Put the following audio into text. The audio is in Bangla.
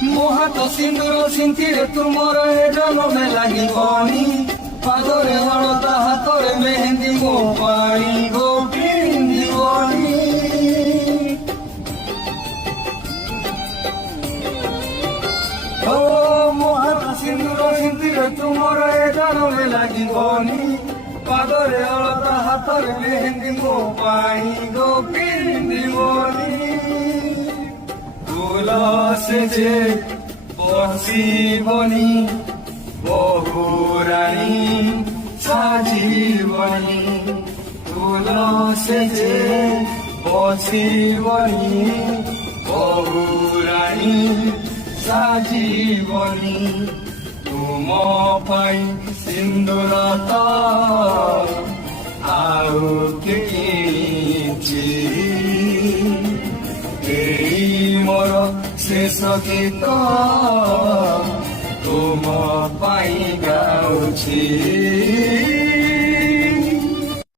ମୋ ହାତ ସିନ୍ଦୁର ସିନ୍ଥିରେ ତୁମର ଏ ଜନମେ ଲାଗିବନି ପାଦରେ ହଳଦା ହାତରେ ମେହେନ୍ଦି ମୋ ପାଇଁ ଗୋ ପିନ୍ଧିବନି ଓ ମୋ ହାତ ସିନ୍ଦୁର ସିନ୍ଥିରେ ତୁମର ଏ ଜନମେ ଲାଗିବନି ପାଦରେ ହଳଦା ହାତରେ ମେହେନ୍ଦି ମୋ ପାଇଁ ଗୋ ପିନ୍ଧିବନି ফুল সেজে বসিবনি বহু রানী সাজিবনি ফুল সেজে বসিবনি বহু রানী সাজিবনি তুম পাই সিন্দুর তো ଆଉ କିଛି ମୋର ଶେଷ ଗୀତ ତୁମ ପାଇଁ ଗାଉଛି।